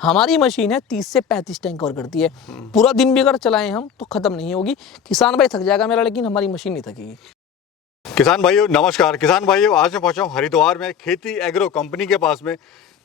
हमारी मशीन है 30 से 35 टैंक कवर करती है। पूरा दिन भी अगर चलाएं हम तो खत्म नहीं होगी। किसान भाई थक जाएगा मेरा, लेकिन हमारी मशीन नहीं थकेगी। किसान भाइयों नमस्कार। किसान भाइयों आज मैं पहुंचा हूं हरिद्वार में खेती एग्रो कंपनी के पास में।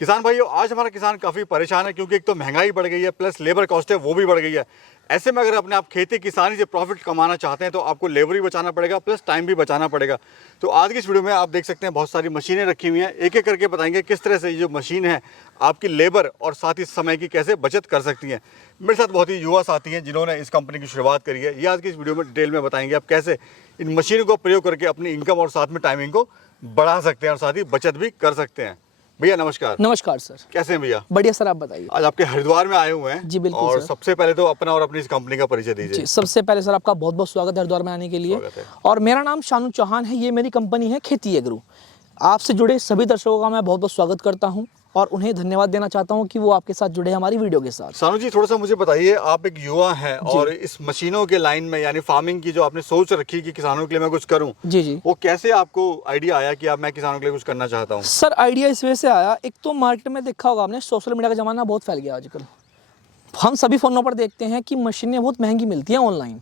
किसान भाइयों आज हमारा किसान काफ़ी परेशान है क्योंकि एक तो महंगाई बढ़ गई है प्लस लेबर कॉस्ट है वो भी बढ़ गई है। ऐसे में अगर अपने आप खेती किसानी से प्रॉफिट कमाना चाहते हैं तो आपको लेबर भी बचाना पड़ेगा प्लस टाइम भी बचाना पड़ेगा। तो आज की इस वीडियो में आप देख सकते हैं बहुत सारी मशीनें रखी हुई हैं। एक एक करके बताएंगे किस तरह से ये जो मशीन है आपकी लेबर और साथ ही समय की कैसे बचत कर सकती हैं। मेरे साथ बहुत ही युवा साथी हैं जिन्होंने इस कंपनी की शुरुआत करी है। ये आज की इस वीडियो में डिटेल में बताएंगे आप कैसे इन मशीनों को प्रयोग करके अपनी इनकम और साथ में टाइमिंग को बढ़ा सकते हैं और साथ ही बचत भी कर सकते हैं। भैया नमस्कार। नमस्कार सर। कैसे हैं भैया? बढ़िया सर, आप बताइए। आज आपके हरिद्वार में आए हुए हैं। जी बिल्कुल और सर। सबसे पहले तो अपना और अपनी इस कंपनी का परिचय दीजिए। जी, सबसे पहले सर आपका बहुत बहुत स्वागत है हरिद्वार में आने के लिए। और मेरा नाम शानू चौहान है। ये मेरी कंपनी है खेती एग्रो। आपसे जुड़े सभी दर्शकों का मैं बहुत बहुत स्वागत करता हूं और उन्हें धन्यवाद देना चाहता हूं कि वो आपके साथ जुड़े हमारी वीडियो के साथ। शानू जी थोड़ा सा मुझे बताइए, आप एक युवा हैं और इस मशीनों के लाइन में यानी फार्मिंग की जो आपने सोच रखी कि किसानों के लिए मैं कुछ करूं, जी वो कैसे आपको आइडिया आया कि अब मैं किसानों के लिए कुछ करना चाहता हूं? सर आइडिया इस वजह से आया, एक तो मार्केट में देखा होगा आपने, सोशल मीडिया का ज़माना बहुत फैल गया आजकल। हम सभी फ़ोनों पर देखते हैं कि मशीनें बहुत महंगी मिलती हैं ऑनलाइन।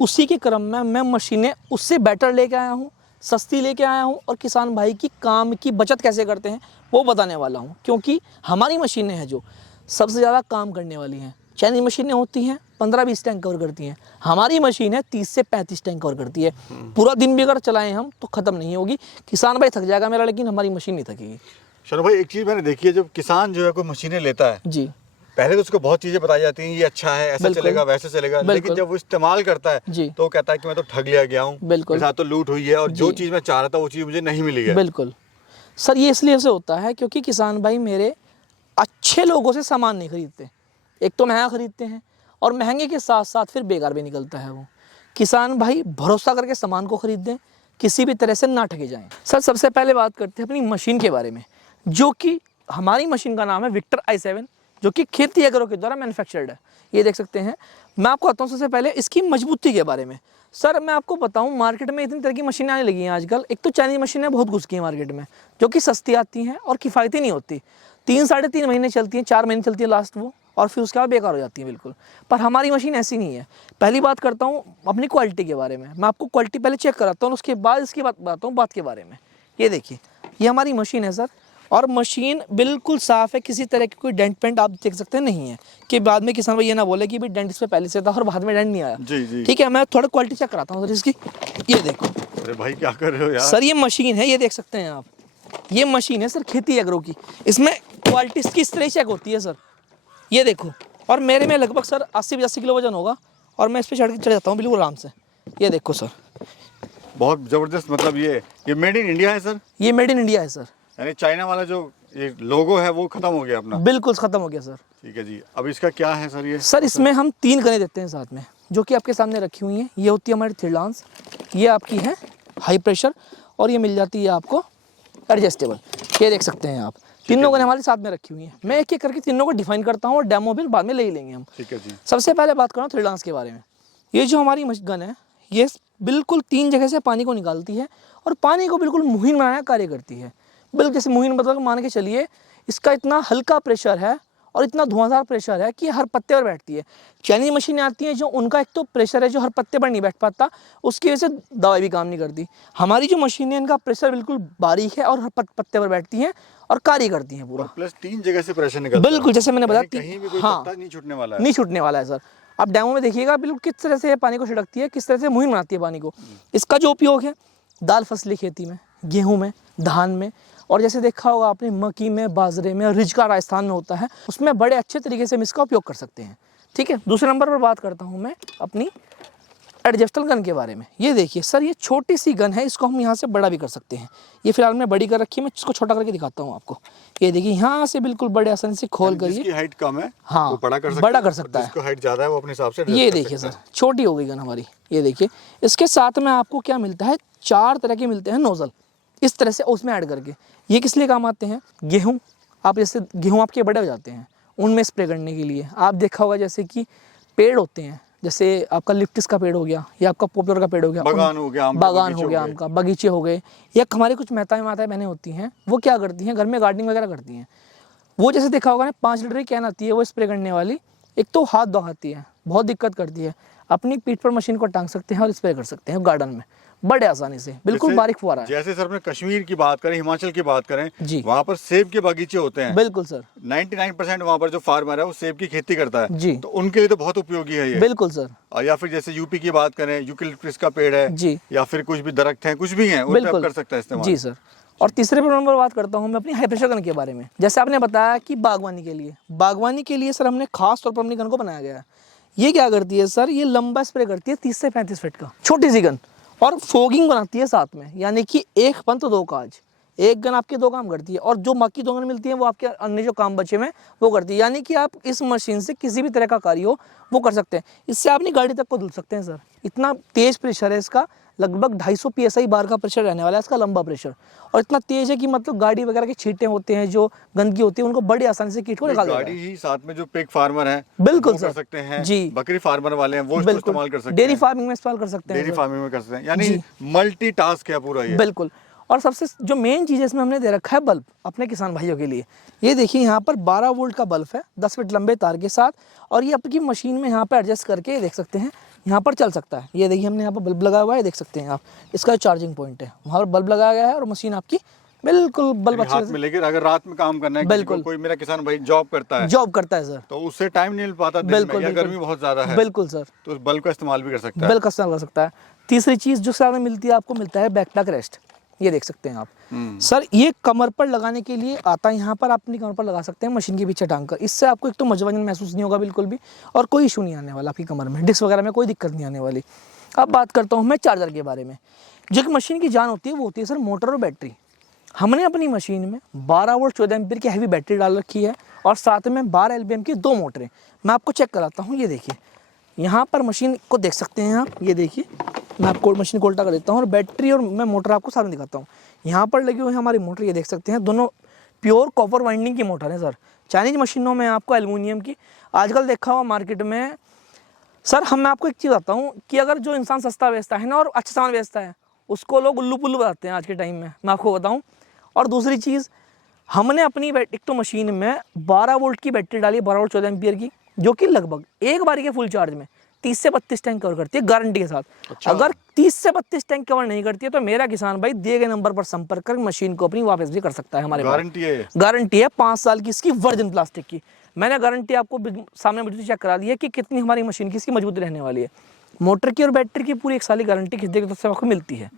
उसी के क्रम में मैं मशीनें उससे बेटर लेके आया हूँ, सस्ती लेके आया हूँ और किसान भाई की काम की बचत कैसे करते हैं वो बताने वाला हूँ। क्योंकि हमारी मशीनें हैं जो सबसे ज़्यादा काम करने वाली हैं। चाइनीज मशीनें होती हैं 15-20 टैंक कवर करती हैं, हमारी मशीन है 30 से 35 टैंक कवर करती है। पूरा दिन भी अगर चलाएं हम तो ख़त्म नहीं होगी। किसान भाई थक जाएगा मेरा, लेकिन हमारी मशीन नहीं थकेगी। शानू भाई एक चीज़ मैंने देखी है, जब किसान जो है कोई मशीनें लेता है जी, पहले तो उसको बहुत चीज़ें बताई जाती हैं, ये अच्छा है, ऐसा चलेगा वैसे चलेगा, लेकिन जब वो इस्तेमाल करता है जी, तो वो कहता है कि मैं तो ठग लिया गया हूँ, मेरे साथ तो लूट हुई है और जो चीज़ मैं चाह रहा था वो चीज़ मुझे नहीं मिली है। बिल्कुल सर, ये इसलिए से होता है क्योंकि किसान भाई मेरे अच्छे लोगों से सामान नहीं खरीदते। एक तो महंगा खरीदते हैं और महंगे के साथ साथ फिर बेकार भी निकलता है वो। किसान भाई भरोसा करके सामान को खरीदें, किसी भी तरह से ना ठगे जाएं। सर सबसे पहले बात करते हैं अपनी मशीन के बारे में, जो कि हमारी मशीन का नाम है विक्टर i7, जो कि खेती एग्रो के द्वारा मैन्युफैक्चर्ड है। ये देख सकते हैं। मैं आपको बताता हूँ सबसे पहले इसकी मजबूती के बारे में। सर मैं आपको बताऊं, मार्केट में इतनी तरह की मशीनें आने लगी हैं आजकल। एक तो चाइनीज मशीनें बहुत घुस गई हैं मार्केट में, जो कि सस्ती आती हैं और किफ़ायती नहीं होती। 3-3.5 महीने चलती हैं, 4 महीने चलती है लास्ट वो, और फिर उसके बाद बेकार हो जाती है बिल्कुल। पर हमारी मशीन ऐसी नहीं है। पहली बात करता हूँ अपनी क्वालिटी के बारे में। मैं आपको क्वालिटी पहले चेक कराता हूँ, उसके बाद इसकी बात बताता हूँ बात के बारे में। ये देखिए, ये हमारी मशीन है सर, और मशीन बिल्कुल साफ़ है। किसी तरह की कोई डेंट पेंट आप देख सकते हैं नहीं है, कि बाद में किसान भाई ये ना बोले कि भाई डेंट इस पे पहले से था और बाद में डेंट नहीं आया। जी। ठीक है, मैं थोड़ा क्वालिटी चेक कराता हूँ सर इसकी। ये देखो। अरे भाई क्या कर रहे हो यार? सर ये मशीन है, ये देख सकते हैं आप। ये मशीन है सर खेती एग्रो की। इसमें क्वालिटी इसकी इस तरह चेक होती है सर। ये देखो, और मेरे में लगभग सर 80-85 किलो वजन होगा और मैं इस पर चढ़ जाता हूँ बिल्कुल आराम से। ये देखो सर, बहुत ज़बरदस्त। मतलब ये मेड इन इंडिया है सर? ये मेड इन इंडिया है सर। यानी चाइना वाला जो ये लोगो है वो खत्म हो गया अपना? बिल्कुल खत्म हो गया सर। ठीक है जी। अब इसका क्या है सर? ये सर इसमें हम 3 गनें देते हैं साथ में, जो कि आपके सामने रखी हुई हैं। ये होती है हमारी थ्रिलांस, ये आपकी है हाई प्रेशर, और ये मिल जाती है आपको एडजस्टेबल। ये देख सकते हैं आप, तीनों गनें हमारे साथ में रखी हुई हैं। मैं एक एक करके तीनों को डिफाइन करता हूँ और डेमो भी बाद में ले ही लेंगे हम। ठीक है जी। सबसे पहले बात करूँ थ्रिलांस के बारे में। ये जो हमारी गन है, ये बिल्कुल 3 जगह से पानी को निकालती है और पानी को बिल्कुल मुहिम बनाने का कार्य करती है। बिल्कुल जैसे मुहिम मतलब मान के चलिए, इसका इतना हल्का प्रेशर है और इतना धुआंधार प्रेशर है कि हर पत्ते पर बैठती है। चाइनीज मशीनें आती हैं जो उनका एक तो प्रेशर है जो हर पत्ते पर नहीं बैठ पाता, उसकी वजह से दवाई भी काम नहीं करती। हमारी जो मशीनें हैं इनका प्रेशर बिल्कुल बारीक है और हर पत्ते पर बैठती हैं और कार्य करती हैं पूरा। प्लस 3 जगह से प्रेशर निकलता है। बिल्कुल जैसे मैंने बताया, कहीं भी कोई हाँ, पत्ता नहीं छूटने वाला है। नहीं छूटने वाला है सर। आप डेमो में देखिएगा बिल्कुल किस तरह से पानी को छिड़कती है, किस तरह से मुहिम बनाती है पानी को। इसका जो उपयोग है दाल फसली खेती में, गेहूँ में, धान में, और जैसे देखा होगा आपने मक्की में, बाजरे में, रिज का राजस्थान में होता है, उसमें बड़े अच्छे तरीके से हम इसका उपयोग कर सकते हैं। ठीक है, दूसरे नंबर पर बात करता हूँ मैं अपनी एडजस्टल गन के बारे में। ये देखिए सर, ये छोटी सी गन है, इसको हम यहाँ से बड़ा भी कर सकते हैं। ये फिलहाल मैं बड़ी कर रखी है, मैं इसको छोटा करके दिखाता हूँ आपको। ये देखिए, यहाँ से बिल्कुल बड़े आसानी से खोल कर, जिसकी हाइट कम है हाँ, वो बड़ा कर सकता है, जिसको हाइट ज़्यादा है वो अपने हिसाब से ये देखिए सर, छोटी हो गई गन हमारी। ये देखिए, इसके साथ में आपको क्या मिलता है, 4 तरह के मिलते हैं नोजल, इस तरह से उसमें ऐड करके। ये किस लिए काम आते हैं? गेहूँ, आप जैसे गेहूँ आपके बड़े हो जाते हैं उनमें स्प्रे करने के लिए। आप देखा होगा जैसे कि पेड़ होते हैं, जैसे आपका लिप्टिस का पेड़ हो गया या आपका पॉपुलर का पेड़ हो गया, बागान हो गया आम का, बगीचे हो गए, या हमारे कुछ माताएं बहनें होती हैं, वो क्या करती हैं घर में गार्डनिंग वगैरह करती हैं। वो जैसे देखा होगा ना 5 लीटर की कैन आती है वो स्प्रे करने वाली, एक तो हाथ दौड़ाती है, बहुत दिक्कत करती है। अपनी पीठ पर मशीन को टांग सकते हैं और स्प्रे कर सकते हैं गार्डन में बड़े आसानी से, बिल्कुल बारीक फुहारा है। जैसे सर अपने कश्मीर की बात करें, हिमाचल की बात करें, जी वहाँ पर सेब के बगीचे होते हैं। बिल्कुल सर, 99% वहाँ पर जो फार्मर है वो सेब की खेती करता है जी तो उनके लिए तो बहुत उपयोगी है ये। बिल्कुल सर, और या फिर जैसे यूपी की बात करें, यूकलिप्टस का पेड़ है जी या फिर कुछ भी दरख्त हैं, कुछ भी हैं, उन पे आप बिल्कुल कर सकता है इस्तेमाल। जी सर। और तीसरे नंबर पर बात करता हूँ मैं अपनी हाई प्रेशर गन के बारे में। जैसे आपने बताया कि बागवानी के लिए सर हमने खास तौर पर अपनी गन को बनाया गया है। ये क्या करती है सर, ये लंबा स्प्रे करती है 30 से 35 फीट का, छोटी सी गन, और फोगिंग बनाती है साथ में, यानी कि एक पंथ दो काज, एक गन आपके दो काम करती है और जो बाकी 2 गन मिलती है वो आपके अन्य जो काम बचे में वो करती है। यानी कि आप इस मशीन से किसी भी तरह का कार्य हो वो कर सकते हैं। इससे आप अपनी गाड़ी तक को धुल सकते हैं सर, इतना तेज प्रेशर है इसका, लगभग 250 PSI बार का प्रेशर रहने वाला है इसका, लंबा प्रेशर, और इतना तेज है कि मतलब गाड़ी वगैरह के छींटे होते हैं जो गंदगी होती है उनको बड़ी आसानी से कीट को निकाल देगा। गाड़ी ही साथ में जो पिग फार्मर है बिल्कुल वो सर, कर सकते हैं जी बकरी फार्मर वाले हैं वो इसको बिल्कुल, इस्तेमाल कर सकते डेयरी हैं, फार्मिंग में इस्तेमाल कर सकते हैं डेयरी सर। फार्मिंग में कर सकते हैं, यानी जी। मल्टी टास्क है पूरा ये। बिल्कुल। और सबसे जो मेन चीज़ इसमें हमने दे रखा है बल्ब अपने किसान भाइयों के लिए। ये देखिए यहाँ पर 12 वोल्ट का बल्ब है 10 फीट लंबे तार के साथ, और ये आपकी मशीन में यहाँ पर एडजस्ट करके ये देख सकते हैं यहाँ पर चल सकता है। ये देखिए हमने यहाँ पर बल्ब लगाया हुआ है, देख सकते हैं आप, इसका चार्जिंग पॉइंट है, वहाँ पर बल्ब लगाया गया है और मशीन आपकी बिल्कुल बल्ब हाथ अच्छे में लेकर अगर रात में काम करना है, बिल्कुल। कोई मेरा किसान भाई जॉब करता है, जॉब करता है सर, तो उससे टाइम नहीं मिल पाता दिन बिल्कुल में, या बिल्कुल, गर्मी बहुत ज्यादा है, बिल्कुल सर, तो उस बल्ब का इस्तेमाल भी कर सकता है। बल्ब का इस्तेमाल कर सकता है। तीसरी चीज़ जो सामने मिलती है आपको, मिलता है बैकपैक रेस्ट, ये देख सकते हैं आप सर, ये कमर पर लगाने के लिए आता है, यहाँ पर आप अपनी कमर पर लगा सकते हैं मशीन के पीछे टांग कर। इससे आपको एक तो मजबूरी महसूस नहीं होगा बिल्कुल भी, और कोई इशू नहीं आने वाला आपकी कमर में, डिस्क वगैरह में कोई दिक्कत नहीं आने वाली। अब बात करता हूँ मैं चार्जर के बारे में। जो कि मशीन की जान होती है वो होती है सर मोटर और बैटरी। हमने अपनी मशीन में 12 वोल्ट 14 एम्पीयर की हैवी बैटरी डाल रखी है और साथ में 12 LBM की 2 मोटरें। मैं आपको चेक कराता हूँ, ये देखिए यहाँ पर मशीन को देख सकते हैं आप, ये देखिए मैं आपको मशीन को उल्टा कर देता हूँ और बैटरी और मैं मोटर आपको सामने दिखाता हूँ। यहाँ पर लगी हुई है हमारी मोटर, ये देख सकते हैं, दोनों प्योर कॉपर वाइंडिंग की मोटर है सर। चाइनीज मशीनों में आपको एल्युमिनियम की आजकल देखा हुआ मार्केट में सर। मैं आपको एक चीज़ बताता हूँ कि अगर जो इंसान सस्ता बेचता है ना और अच्छा सामान बेचता है उसको लोग उल्लू पुल्लू बताते हैं आज के टाइम में, मैं आपको बताऊँ। और दूसरी चीज़, हमने अपनी एक तो मशीन में 12 वोल्ट की बैटरी डाली, 12 वोल्ट 14 एम्पीयर की, जो कि लगभग एक बारी के फुल चार्ज में 30 से 32 टैंक कवर करती है गारंटी के साथ। अच्छा। अगर 30 से 32 टैंक कवर नहीं करती है तो मेरा किसान भाई दिए गए नंबर पर संपर्क कर मशीन को अपनी वापस भी कर सकता है। हमारे गारंटी है, गारंटी है 5 साल की इसकी, वर्जिन प्लास्टिक की। मैंने गारंटी आपको सामने मजबूती चेक करा दी है कि कितनी हमारी मशीन की इसकी मजबूती रहने वाली है। मोटर की और बैटरी की पूरी 1 साल की गारंटी किसी की तरफ से आपको मिलती है,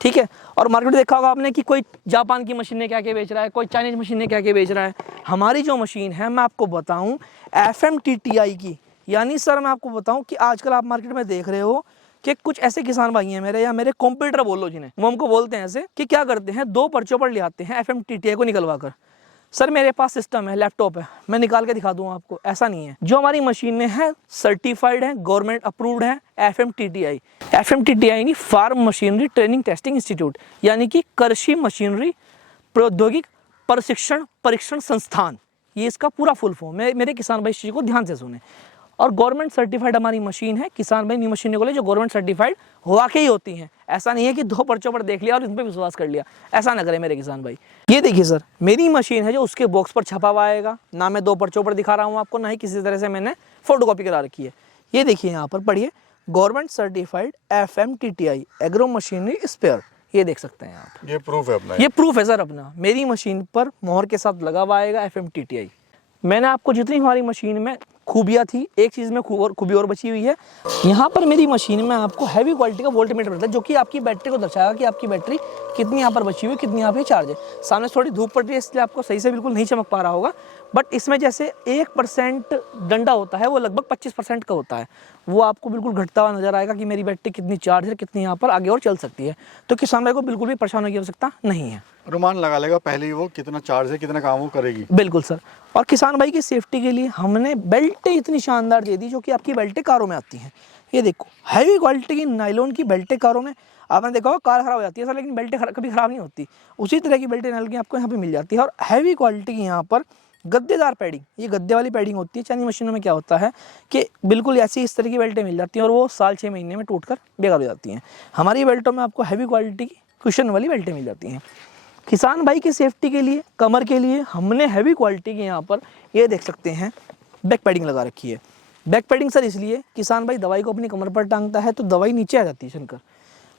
ठीक है। और मार्केट में देखा होगा आपने कि कोई जापान की मशीनें क्या क्या बेच रहा है, कोई चाइनीज मशीनें क्या क्या बेच रहा है। हमारी जो मशीन है मैं आपको बताऊं FMTTI की, यानी सर मैं आपको बताऊं कि आजकल आप मार्केट में देख रहे हो कि कुछ ऐसे किसान भाई हैं मेरे, या मेरे कॉम्पिटिटर बोल लो जिन्हें, वो हमको बोलते हैं ऐसे कि क्या करते हैं 2 पर्चों पर ले आते हैं FMTTI को निकलवा कर। सर मेरे पास सिस्टम है, लैपटॉप है, मैं निकाल के दिखा दूँ आपको, ऐसा नहीं है। जो हमारी मशीनें हैं सर्टिफाइड है, गवर्नमेंट अप्रूव्ड है, FMTTI यानी farm machinery training testing institute, यानी कि कृषि मशीनरी प्रौद्योगिक प्रशिक्षण परीक्षण संस्थान, ये इसका पूरा फुल फॉर्म है। मेरे किसान भाई इस चीज़ को ध्यान से सुने। और गवर्नमेंट सर्टिफाइड हमारी मशीन है। किसान भाई नी मशीनें को ले जो गवर्नमेंट सर्टिफाइड वाकई होती हैं, ऐसा नहीं है कि 2 पर्चों पर देख लिया और इन पर विश्वास कर लिया, ऐसा ना करें मेरे किसान भाई। ये देखिए सर, मेरी मशीन है जो उसके बॉक्स पर छपा हुआ आएगा, ना मैं 2 पर्चों पर दिखा रहा हूँ आपको, ना ही किसी तरह से मैंने फोटोकॉपी करा रखी है। ये देखिए यहाँ पर पढ़िए, government certified FMTTI agro machinery spare, ये देख सकते हैं आप, ये प्रूफ है अपना, ये प्रूफ है सर अपना। मेरी मशीन पर मोहर के साथ लगा हुआ आएगा FMTTI। मैंने आपको जितनी हमारी मशीन में खूबियाँ थी, एक चीज़ में खूबी और बची हुई है। यहाँ पर मेरी मशीन में आपको हैवी क्वालिटी का वोल्टमीटर मिलता है, जो कि आपकी बैटरी को दर्शाएगा कि आपकी बैटरी कितनी यहाँ पर बची हुई है, कितनी यहाँ पे चार्ज है। सामने थोड़ी धूप पड़ रही है इसलिए आपको सही से बिल्कुल नहीं चमक पा रहा होगा, बट इसमें जैसे 1% डंडा होता है वो लगभग 25% का होता है, वो आपको बिल्कुल घटता हुआ नजर आएगा कि मेरी बैटरी कितनी चार्ज है, कितनी यहाँ पर आगे और चल सकती है। तो किसान भाई को बिल्कुल भी परेशान होने की आवश्यकता नहीं है, अनुमान लगा लेगा पहले ही वो कितना चार्ज है, कितना काम वो करेगी। बिल्कुल सर। और किसान भाई की सेफ्टी के लिए हमने बेल्टें इतनी शानदार दे दी, जो कि आपकी बेल्टें कारों में आती हैं। ये देखो हैवी क्वालिटी की नायलॉन की बेल्टें कारों में, आपने देखा होगा कार खराब हो जाती है सर, लेकिन बेल्टें कभी खराब नहीं होती। उसी तरह की बेल्टें नायलॉन की आपको यहाँ पे मिल जाती है। और हैवी क्वालिटी की यहाँ पर गद्देदार पैडिंग, ये गद्दे वाली पैडिंग होती है। चाइनीज मशीनों में क्या होता है कि बिल्कुल ऐसी इस तरह की बेल्टें मिल जाती हैं और वो साल 6 महीने में टूट कर बेकार हो जाती हैं। हमारी बेल्टों में आपको हैवी क्वालिटी की कुशन वाली बेल्टें मिल जाती हैं। किसान भाई की सेफ्टी के लिए, कमर के लिए हमने हैवी क्वालिटी की यहाँ पर ये देख सकते हैं बैक पैडिंग लगा रखी है। बैक पैडिंग सर इसलिए, किसान भाई दवाई को अपनी कमर पर टांगता है तो दवाई नीचे आ जाती है छनकर,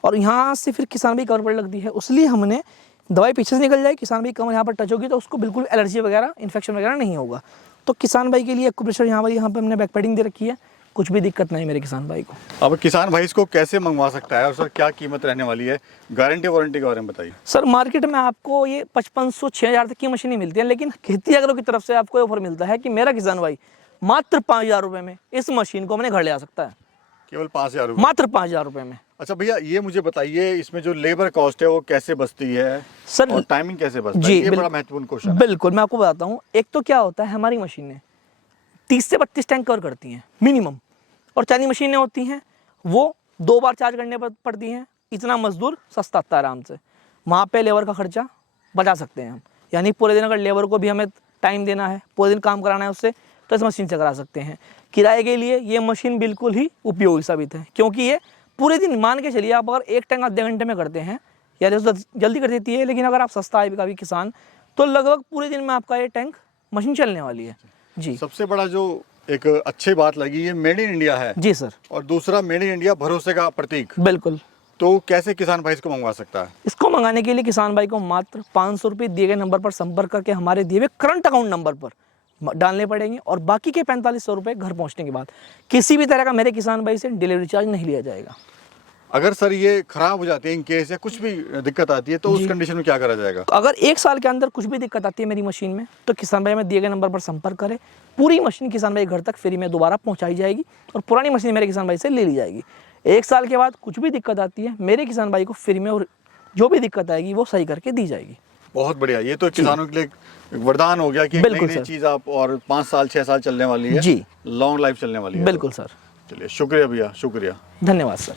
और यहाँ से फिर किसान भाई कमर पर लगती है, इसलिए हमने दवाई पीछे से निकल जाए, किसान भाई कमर यहाँ पर टच होगी तो उसको बिल्कुल एलर्जी वगैरह, इन्फेक्शन वगैरह नहीं होगा। तो किसान भाई के लिए एक्यूप्रेशर यहाँ पर हमने बैक पैडिंग दे रखी है, कुछ भी दिक्कत नहीं मेरे किसान भाई को। अब किसान भाई इसको कैसे मंगवा सकता है और सर क्या कीमत रहने वाली है, गारंटी वारंटी के बारे में बताइए। सर मार्केट में आपको ये 5500-6000 तक की मशीनें मिलती हैं, लेकिन खेती एग्रो की तरफ से आपको ऑफर मिलता है कि मेरा किसान भाई मात्र 5000 रुपये में इस मशीन को अपने घर ले आ सकता है। केवल 5000 रुपये, मात्र 5000 रुपये में। अच्छा भैया ये मुझे बताइए इसमें जो लेबर कॉस्ट है वो कैसे बचती है सर और टाइमिंग कैसे बचता जी, है, ये बड़ा महत्वपूर्ण क्वेश्चन है। बिल्कुल मैं आपको बताता हूँ। एक तो क्या होता है, हमारी मशीनें 30 से 32 टैंक कवर करती हैं मिनिमम, और चाइनी मशीनें होती हैं वो 2 बार चार्ज करने पड़ती हैं। इतना मजदूर सस्ता आता है आराम से, वहाँ पे लेबर का खर्चा बचा सकते हैं हम। यानी पूरे दिन अगर लेबर को भी हमें टाइम देना है, पूरे दिन काम कराना है उससे, तो इस मशीन से करा सकते हैं। किराए के लिए ये मशीन बिल्कुल ही उपयोगी साबित है, क्योंकि ये पूरे दिन, मान के चलिए आप अगर एक टैंक आधे घंटे में करते हैं या तो जल्दी कर देती है, लेकिन अगर आप सस्ता है का भी किसान तो लगभग पूरे दिन में आपका ये टैंक मशीन चलने वाली है जी। सबसे बड़ा जो एक अच्छी बात लगी ये मेड इन इंडिया है जी सर, और दूसरा मेड इन इंडिया भरोसे का प्रतीक। बिल्कुल। तो कैसे किसान भाई इसको मंगवा सकता है? इसको मंगाने के लिए किसान भाई को मात्र 500 रुपये दिए गए नंबर पर संपर्क करके हमारे दिए हुए करंट अकाउंट नंबर पर डालने पड़ेंगे, और बाकी के 4500 रुपये घर पहुंचने के बाद किसी भी तरह का मेरे किसान भाई से डिलीवरी चार्ज नहीं लिया जाएगा। अगर सर ये खराब हो जाती है इन केस या कुछ भी दिक्कत आती है तो उस कंडीशन में क्या करा जाएगा? अगर 1 साल के अंदर कुछ भी दिक्कत आती है मेरी मशीन में तो किसान भाई में दिए गए नंबर पर संपर्क करें, पूरी मशीन किसान भाई घर तक फ्री में दोबारा पहुंचाई जाएगी और पुरानी मशीन मेरे किसान भाई से ले ली जाएगी। 1 साल के बाद कुछ भी दिक्कत आती है मेरे किसान भाई को फ्री में, और जो भी दिक्कत आएगी वो सही करके दी जाएगी। बहुत बढ़िया, ये तो किसानों के लिए एक वरदान हो गया कि बिल्कुल नई सर। चीज आप, और 5 साल 6 साल चलने वाली है जी, लॉन्ग लाइफ चलने वाली है। बिल्कुल सर। चलिए शुक्रिया भैया, शुक्रिया, धन्यवाद सर।